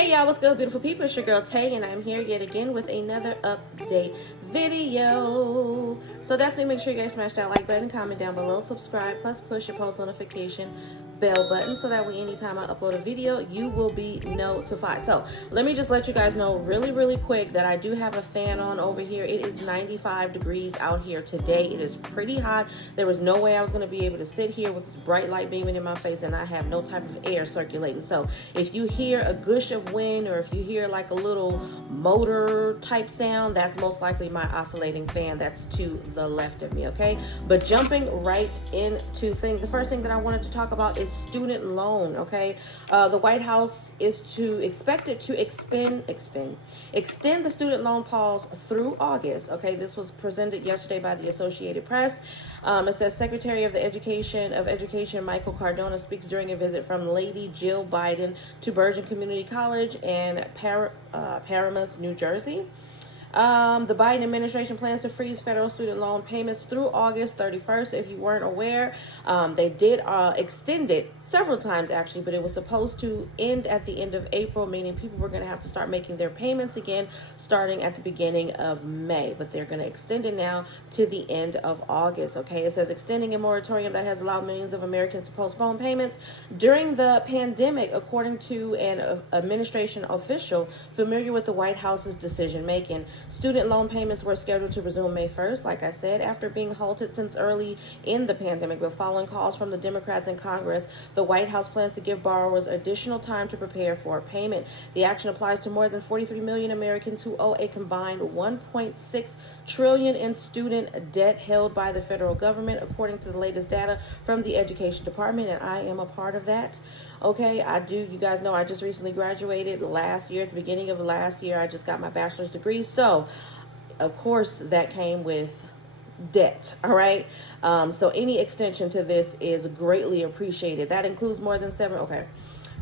Hey y'all, what's good, beautiful people? It's your girl Tay, and I'm here yet again with another update video. So definitely make sure you guys smash that like button, comment down below, subscribe, plus push your post notification bell button so that way anytime I upload a video you will be notified. So let me just let you guys know really quick that I do have a fan on over here. It is 95 degrees out here today. It is pretty hot. There was no way I was going to be able to sit here with this bright light beaming in my face and I have no type of air circulating. So if you hear a gush of wind or if you hear like a little motor type sound, that's most likely my oscillating fan that's to the left of me, okay? But jumping right into things, the first thing that I wanted to talk about is student loan, okay? The White House is expected to extend the student loan pause through August, okay? This was presented yesterday by the Associated Press. It says Secretary of Education Michael Cardona speaks during a visit from Lady Jill Biden to Bergen Community College in Paramus, New Jersey. The Biden administration plans to freeze federal student loan payments through August 31st. If you weren't aware, they did extend it several times actually, but it was supposed to end at the end of April, meaning people were going to have to start making their payments again starting at the beginning of May, but they're going to extend it now to the end of August, okay? It says extending a moratorium that has allowed millions of Americans to postpone payments during the pandemic, according to an administration official familiar with the White House's decision making. Student loan payments were scheduled to resume May 1st, like I said, after being halted since early in the pandemic. But following calls from the Democrats in Congress, the White House plans to give borrowers additional time to prepare for payment. The action applies to more than 43 million Americans who owe a combined $1.6 trillion in student debt held by the federal government, according to the latest data from the Education Department, and I am a part of that. Okay, you guys know I just recently graduated last year. At the beginning of last year, I just got my bachelor's degree. So, of course, that came with debt, all right? So any extension to this is greatly appreciated. That includes more than okay.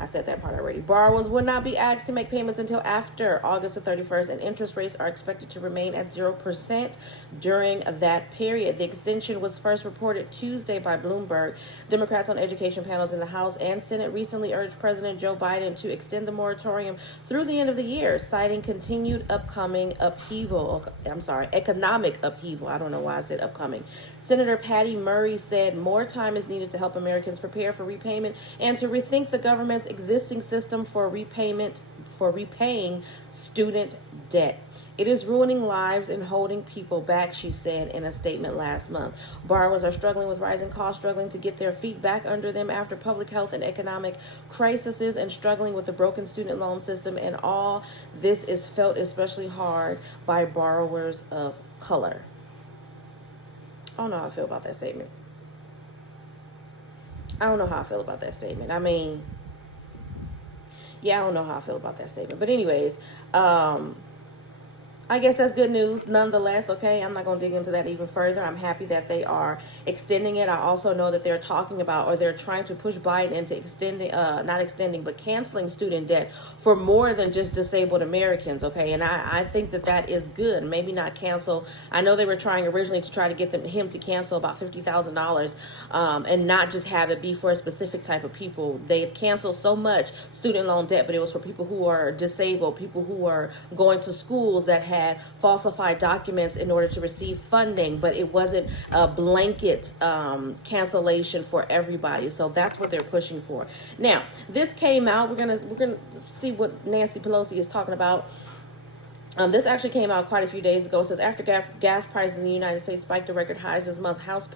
I said that part already. Borrowers will not be asked to make payments until after August the 31st, and interest rates are expected to remain at 0% during that period. The extension was first reported Tuesday by Bloomberg. Democrats on education panels in the House and Senate recently urged President Joe Biden to extend the moratorium through the end of the year, citing continued economic upheaval. I don't know why I said upcoming. Senator Patty Murray said more time is needed to help Americans prepare for repayment and to rethink the government's existing system for repaying student debt. It is ruining lives and holding people back, she said in a statement last month. Borrowers are struggling with rising costs, struggling to get their feet back under them after public health and economic crises, and struggling with the broken student loan system. And all this is felt especially hard by borrowers of color. I don't know how I feel about that statement. I don't know how I feel about that statement. I mean, yeah, I don't know how I feel about that statement. But anyways, I guess that's good news nonetheless, okay? I'm not going to dig into that even further. I'm happy that they are extending it. I also know that they're talking about, or they're trying to push Biden into canceling student debt for more than just disabled Americans, okay? And I think that is good. Maybe not cancel. I know they were trying originally to try to get him to cancel about $50,000 and not just have it be for a specific type of people. They've canceled so much student loan debt, but it was for people who are disabled, people who are going to schools that had falsified documents in order to receive funding, but it wasn't a blanket cancellation for everybody. So that's what they're pushing for. Now, this came out. We're gonna see what Nancy Pelosi is talking about. This actually came out quite a few days ago. It says after gas prices in the United States spiked to record highs this month, House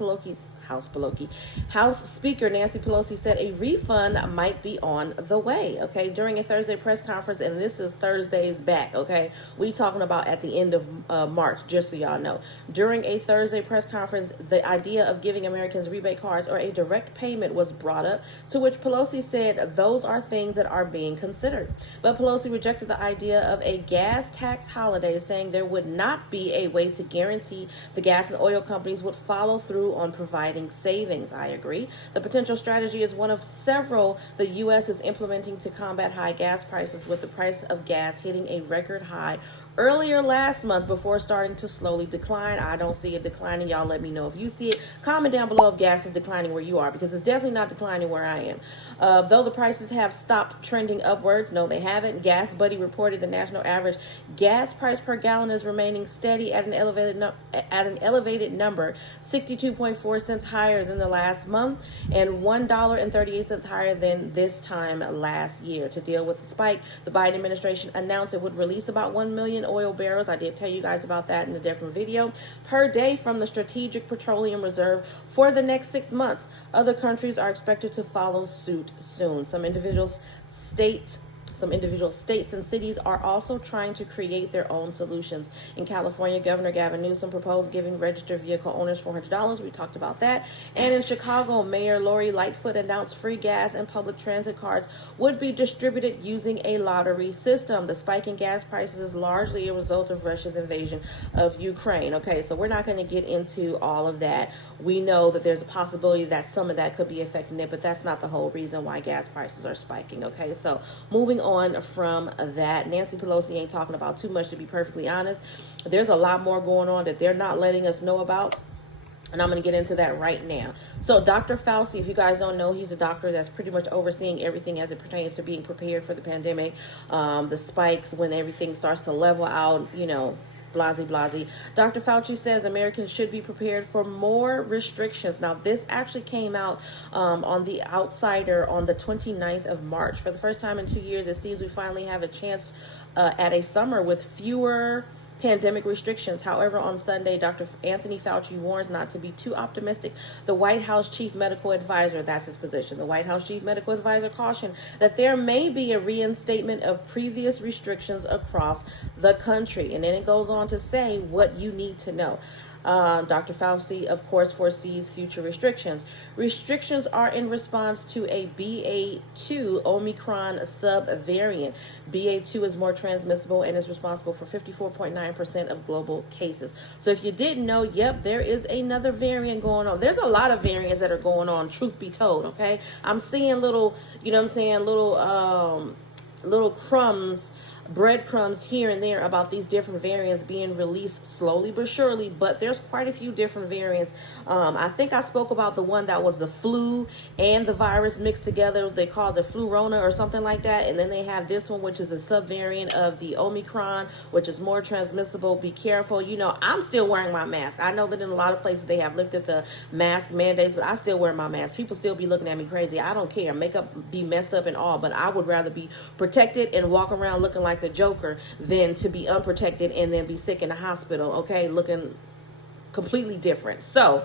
Speaker Nancy Pelosi said a refund might be on the way, okay? During a Thursday press conference, and this is Thursday's back, okay? We talking about at the end of March, just so y'all know. During a Thursday press conference, the idea of giving Americans rebate cards or a direct payment was brought up, to which Pelosi said those are things that are being considered. But Pelosi rejected the idea of a gas tax holiday, saying there would not be a way to guarantee the gas and oil companies would follow through on providing savings. I agree. The potential strategy is one of several the U.S. is implementing to combat high gas prices, with the price of gas hitting a record high earlier last month before starting to slowly decline. I don't see it declining. Y'all let me know if you see it. Comment down below if gas is declining where you are, because it's definitely not declining where I am. Though the prices have stopped trending upwards, no, they haven't. Gas Buddy reported the national average gas price per gallon is remaining steady at an elevated number, 62.4 cents higher than the last month and $1.38 higher than this time last year. To deal with the spike, the Biden administration announced it would release about 1 million oil barrels. I did tell you guys about that in a different video per day from the Strategic Petroleum Reserve for the next 6 months. Other countries are expected to follow suit soon. Some individual states and cities are also trying to create their own solutions. In California, Governor Gavin Newsom proposed giving registered vehicle owners $400. We talked about that. And in Chicago, Mayor Lori Lightfoot announced free gas and public transit cards would be distributed using a lottery system. The spike in gas prices is largely a result of Russia's invasion of Ukraine. Okay, so we're not going to get into all of that. We know that there's a possibility that some of that could be affecting it, but that's not the whole reason why gas prices are spiking. Okay, so moving on from that, Nancy Pelosi ain't talking about too much, to be perfectly honest. There's a lot more going on that they're not letting us know about, and I'm going to get into that right now. So Dr. Fauci, if you guys don't know, he's a doctor that's pretty much overseeing everything as it pertains to being prepared for the pandemic, the spikes, when everything starts to level out, you know, blasey. Dr. Fauci says Americans should be prepared for more restrictions. Now, this actually came out on The Outsider on the 29th of March. For the first time in 2 years, it seems we finally have a chance at a summer with fewer pandemic restrictions. However, on Sunday, Dr. Anthony Fauci warns not to be too optimistic. The White House chief medical advisor, that's his position, the White House chief medical advisor cautioned that there may be a reinstatement of previous restrictions across the country. And then it goes on to say what you need to know. Dr. Fauci, of course, foresees future restrictions. Restrictions are in response to a BA.2 Omicron subvariant. BA.2 is more transmissible and is responsible for 54.9% of global cases. So if you didn't know, yep, there is another variant going on. There's a lot of variants that are going on, truth be told, okay? I'm seeing little, you know what I'm saying, little crumbs, breadcrumbs here and there about these different variants being released slowly but surely, but there's quite a few different variants. I think I spoke about the one that was the flu and the virus mixed together. They call it the Flurona or something like that. And then they have this one, which is a subvariant of the Omicron, which is more transmissible. Be careful. You know, I'm still wearing my mask. I know that in a lot of places they have lifted the mask mandates, but I still wear my mask. People still be looking at me crazy. I don't care. Makeup be messed up and all, but I would rather be protected and walk around looking like the Joker than to be unprotected and then be sick in the hospital, okay, looking completely different. So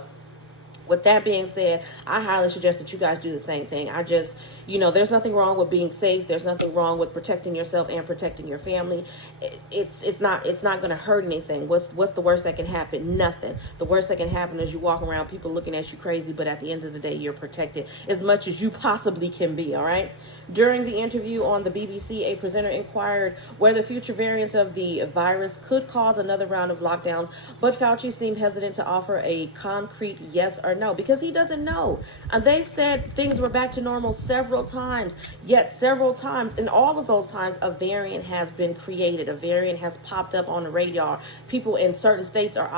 with that being said, I highly suggest that you guys do the same thing. I just, you know, there's nothing wrong with being safe. There's nothing wrong with protecting yourself and protecting your family. It's not going to hurt anything. What's the worst that can happen? Nothing. The worst that can happen is you walk around, people looking at you crazy, but at the end of the day, you're protected as much as you possibly can be, all right? During the interview on the BBC, a presenter inquired whether future variants of the virus could cause another round of lockdowns, but Fauci seemed hesitant to offer a concrete yes or no because he doesn't know. And they've said things were back to normal several times, yet several times, in all of those times, a variant has been created. A variant has popped up on the radar. People in certain states are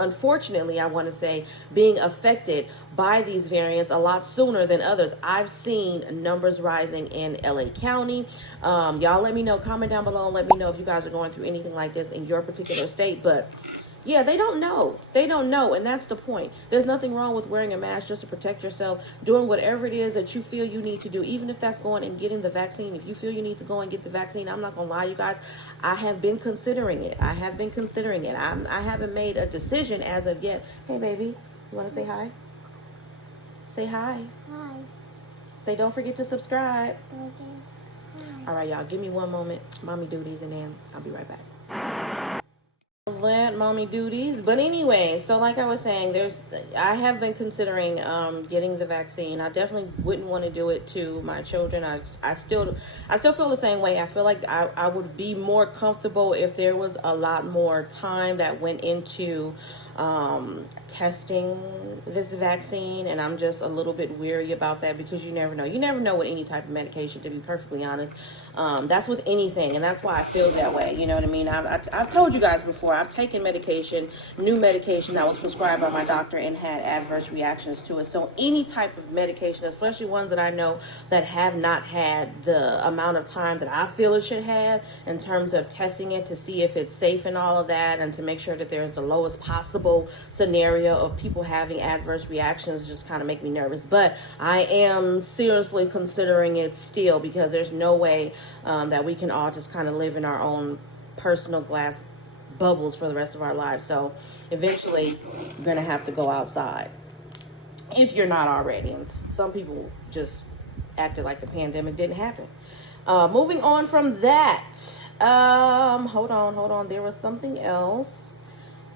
unfortunately, I want to say, being affected by these variants a lot sooner than others. I've seen numbers rising in LA County. Y'all let me know, comment down below and let me know if you guys are going through anything like this in your particular state. But yeah, they don't know. They don't know. And that's the point. There's nothing wrong with wearing a mask just to protect yourself, doing whatever it is that you feel you need to do, even if that's going and getting the vaccine. If you feel you need to go and get the vaccine, I'm not going to lie, you guys, I have been considering it. I haven't made a decision as of yet. Hey, baby, you want to say hi? Say hi. Hi. Say don't forget to subscribe. Yes. All right, y'all, give me one moment. Mommy duties, and then I'll be right back. That mommy duties. But anyway, so like I was saying, I have been considering getting the vaccine. I definitely wouldn't want to do it to my children. I still feel the same way. I feel like I would be more comfortable if there was a lot more time that went into testing this vaccine, and I'm just a little bit weary about that because you never know. You never know with any type of medication, to be perfectly honest. That's with anything, and that's why I feel that way. You know what I mean? I've told you guys before, I've taken medication, new medication that was prescribed by my doctor and had adverse reactions to it. So any type of medication, especially ones that I know that have not had the amount of time that I feel it should have in terms of testing it to see if it's safe and all of that, and to make sure that there's the lowest possible scenario of people having adverse reactions, just kind of make me nervous. But I am seriously considering it still, because there's no way that we can all just kind of live in our own personal glass bubbles for the rest of our lives. So eventually you're going to have to go outside if you're not already. And some people just acted like the pandemic didn't happen. Moving on from that. Hold on. There was something else.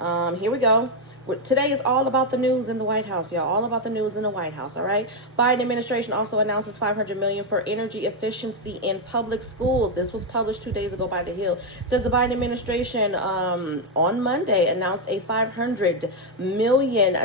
Here we go. Today is all about the news in the White House, y'all. All about the news in the White House, all right? Biden administration also announces $500 million for energy efficiency in public schools. This was published 2 days ago by The Hill. It says the Biden administration on Monday announced a $500 million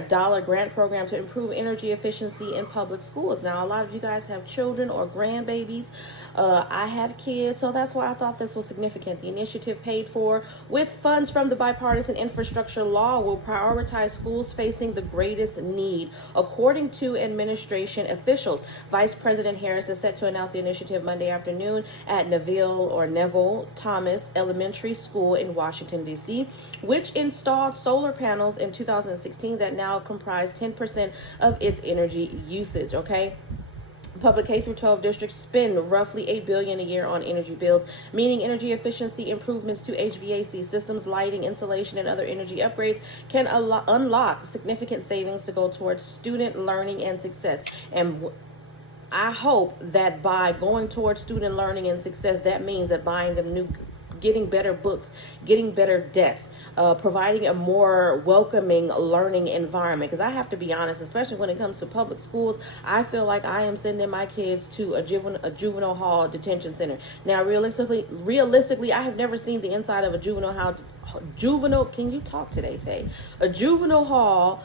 grant program to improve energy efficiency in public schools. Now, a lot of you guys have children or grandbabies. I have kids, so that's why I thought this was significant. The initiative, paid for with funds from the bipartisan infrastructure law, will prioritize schools facing the greatest need, according to administration officials. Vice President Harris is set to announce the initiative Monday afternoon at Neville Thomas Elementary School in Washington, D.C., which installed solar panels in 2016 that now comprise 10% of its energy usage, okay? Public K through 12 districts spend roughly $8 billion a year on energy bills, meaning energy efficiency improvements to HVAC systems, lighting, insulation, and other energy upgrades can unlock significant savings to go towards student learning and success. And I hope that by going towards student learning and success, that means that buying them getting better books, getting better desks, providing a more welcoming learning environment. Because I have to be honest, especially when it comes to public schools, I feel like I am sending my kids to a juvenile hall detention center. Now, realistically, I have never seen the inside of a juvenile hall. Can you talk today, Tay? A juvenile hall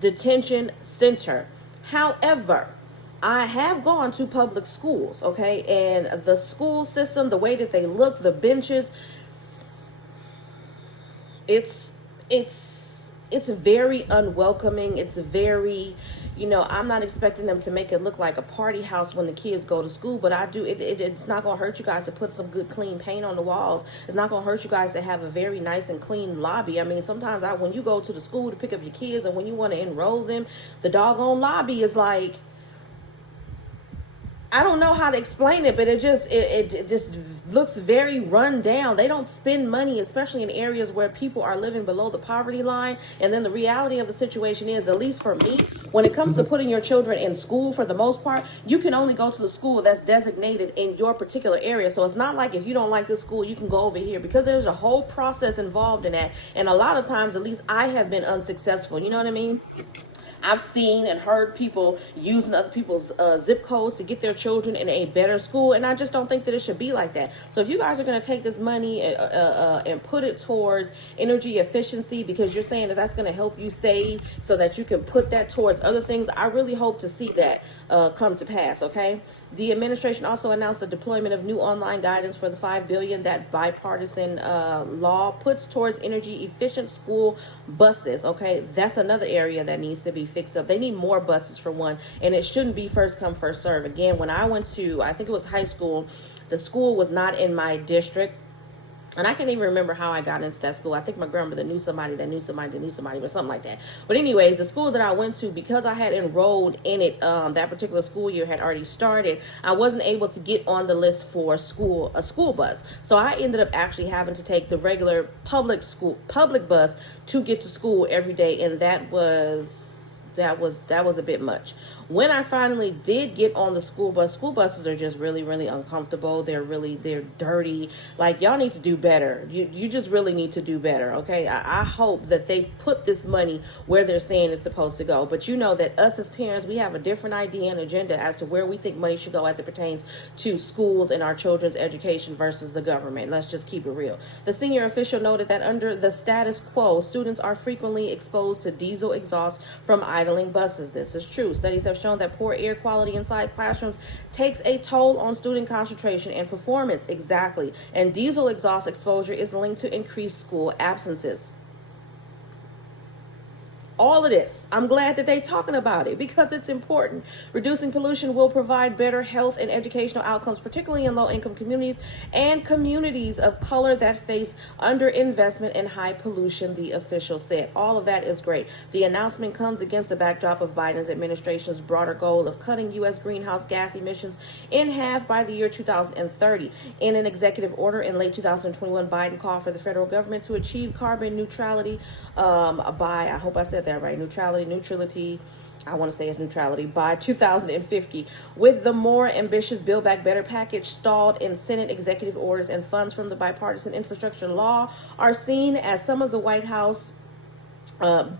detention center. However, I have gone to public schools, okay, and the school system, the way that they look, the benches, it's very unwelcoming. It's very, I'm not expecting them to make it look like a party house when the kids go to school, but it's not going to hurt you guys to put some good clean paint on the walls. It's not going to hurt you guys to have a very nice and clean lobby. I mean, sometimes when you go to the school to pick up your kids and when you want to enroll them, the doggone lobby is like, I don't know how to explain it, but it just looks very run down. They don't spend money, especially in areas where people are living below the poverty line. And then the reality of the situation is, at least for me, when it comes to putting your children in school, for the most part, you can only go to the school that's designated in your particular area. So it's not like if you don't like this school, you can go over here, because there's a whole process involved in that. And a lot of times, at least I have been unsuccessful. You know what I mean? I've seen and heard people using other people's zip codes to get their children in a better school, and I just don't think that it should be like that. So if you guys are going to take this money and put it towards energy efficiency, because you're saying that that's going to help you save so that you can put that towards other things, I really hope to see that come to pass, okay? The administration also announced the deployment of new online guidance for the $5 billion that bipartisan law puts towards energy efficient school buses, okay? That's another area that needs to be fixed up. They need more buses, for one, and it shouldn't be first come, first serve. Again, when I went to, I think it was high school, the school was not in my district. And I can't even remember how I got into that school. I think my grandmother knew somebody that knew somebody that knew somebody, or something like that. But anyways, the school that I went to, because I had enrolled in it, that particular school year had already started, I wasn't able to get on the list for a school bus. So I ended up actually having to take the regular public bus to get to school every day. And that was that was a bit much. When I finally did get on the school buses are just really, really uncomfortable. They're dirty. Like, y'all need to do better. You just really need to do better. Okay. I hope that they put this money where they're saying it's supposed to go. But you know that us as parents, we have a different idea and agenda as to where we think money should go as it pertains to schools and our children's education versus the government. Let's just keep it real. The senior official noted that under the status quo, students are frequently exposed to diesel exhaust from idling buses. This is true. Studies have shown that poor air quality inside classrooms takes a toll on student concentration and performance. Exactly. And diesel exhaust exposure is linked to increased school absences. All of this, I'm glad that they're talking about it because it's important. Reducing pollution will provide better health and educational outcomes, particularly in low-income communities and communities of color that face underinvestment and high pollution, the official said. All of that is great. The announcement comes against the backdrop of Biden's administration's broader goal of cutting U.S. greenhouse gas emissions in half by the year 2030. In an executive order in late 2021, Biden called for the federal government to achieve carbon neutrality by, I hope I said that right, neutrality, I want to say it's neutrality, by 2050. With the more ambitious Build Back Better package stalled in Senate executive orders, and funds from the bipartisan infrastructure law are seen as some of the White House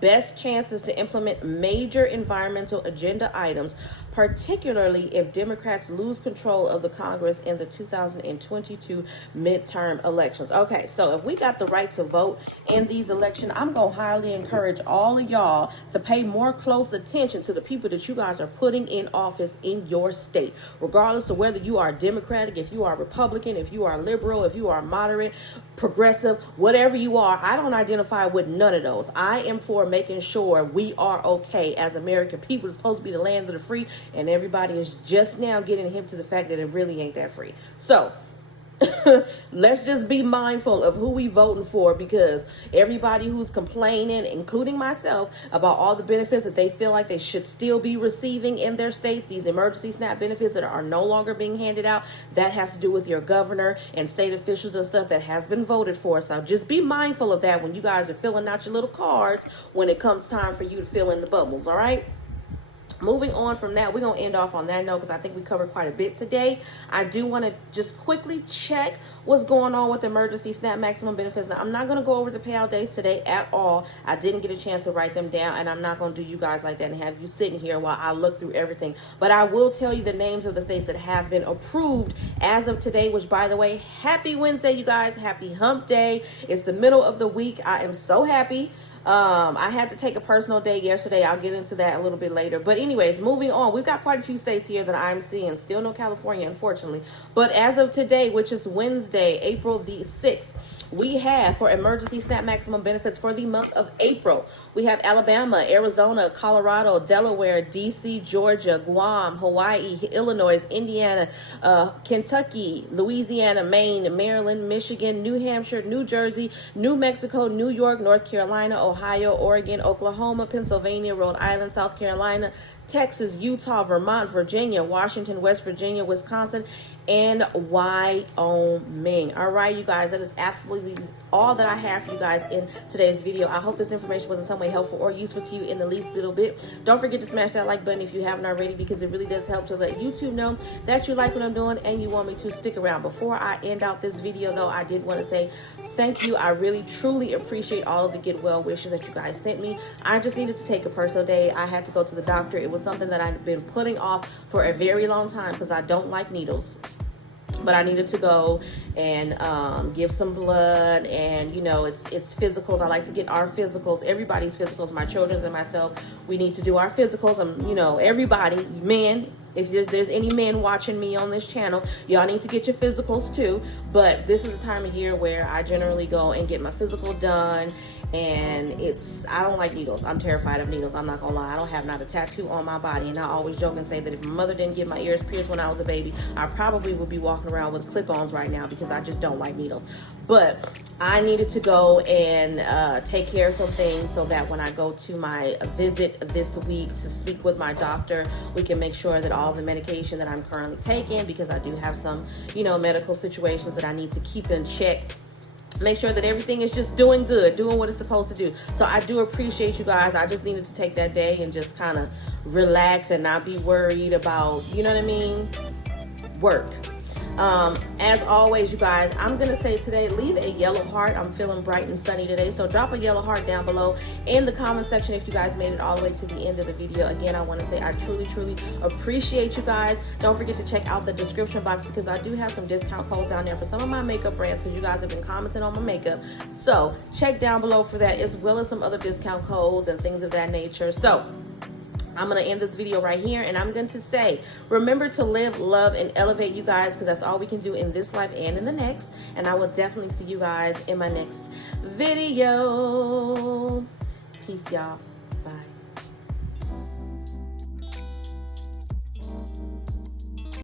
best chances to implement major environmental agenda items, particularly if Democrats lose control of the Congress in the 2022 midterm elections. Okay, so if we got the right to vote in these elections, I'm going to highly encourage all of y'all to pay more close attention to the people that you guys are putting in office in your state, regardless of whether you are Democratic, if you are Republican, if you are liberal, if you are moderate, progressive, whatever you are. I don't identify with none of those. I am for making sure we are okay as American people. It's supposed to be the land of the free, and everybody is just now getting hip to the fact that it really ain't that free. So let's just be mindful of who we voting for, because everybody who's complaining, including myself, about all the benefits that they feel like they should still be receiving in their states, these emergency SNAP benefits that are no longer being handed out, that has to do with your governor and state officials and stuff that has been voted for. So just be mindful of that when you guys are filling out your little cards when it comes time for you to fill in the bubbles, all right? Moving on from that, we're going to end off on that note because I think we covered quite a bit today. I do want to just quickly check what's going on with the emergency SNAP maximum benefits. Now, I'm not going to go over the payout dates today at all. I didn't get a chance to write them down, and I'm not going to do you guys like that and have you sitting here while I look through everything. But I will tell you the names of the states that have been approved as of today, which, by the way, happy Wednesday, you guys. Happy hump day. It's the middle of the week. I am so happy. I had to take a personal day yesterday. I'll get into that a little bit later. But anyways, moving on. We've got quite a few states here that I'm seeing. Still no California, unfortunately. But as of today, which is Wednesday, April the 6th, we have for emergency SNAP maximum benefits for the month of April, we have Alabama, Arizona, Colorado, Delaware, DC, Georgia, Guam, Hawaii, Illinois, Indiana, Kentucky, Louisiana, Maine, Maryland, Michigan, New Hampshire, New Jersey, New Mexico, New York, North Carolina, Ohio, Oregon, Oklahoma, Pennsylvania, Rhode Island, South Carolina, Texas, Utah, Vermont, Virginia, Washington, West Virginia, Wisconsin, and Wyoming. All right, you guys, that is absolutely all that I have for you guys in today's video. I hope this information was in some way helpful or useful to you in the least little bit. Don't forget to smash that like button if you haven't already, because it really does help to let YouTube know that you like what I'm doing and you want me to stick around. Before I end out this video, though, I did want to say thank you. I really, truly appreciate all of the get well wishes that you guys sent me. I just needed to take a personal day. I had to go to the doctor. It was something that I've been putting off for a very long time because I don't like needles. But I needed to go and give some blood, and you know, it's physicals. I like to get our physicals, everybody's physicals, my children's and myself. We need to do our physicals. You know, everybody, men. If there's any men watching me on this channel, y'all need to get your physicals too. But this is the time of year where I generally go and get my physical done. And I don't like needles. I'm terrified of needles. I'm not gonna lie. I don't have not a tattoo on my body. And I always joke and say that if my mother didn't get my ears pierced when I was a baby, I probably would be walking around with clip-ons right now because I just don't like needles. But I needed to go and take care of some things so that when I go to my visit this week to speak with my doctor, we can make sure that all the medication that I'm currently taking, because I do have some, you know, medical situations that I need to keep in check, make sure that everything is just doing good, doing what it's supposed to do. So I do appreciate you guys. I just needed to take that day and just kind of relax and not be worried about, you know what I mean, work. As always, you guys, I'm gonna say today, leave a yellow heart. I'm feeling bright and sunny today, so drop a yellow heart down below in the comment section if you guys made it all the way to the end of the video. Again, I want to say I truly appreciate you guys. Don't forget to check out the description box because I do have some discount codes down there for some of my makeup brands because you guys have been commenting on my makeup. So check down below for that, as well as some other discount codes and things of that nature. So I'm going to end this video right here, and I'm going to say, remember to live, love, and elevate, you guys, because that's all we can do in this life and in the next. And I will definitely see you guys in my next video. Peace, y'all. Bye.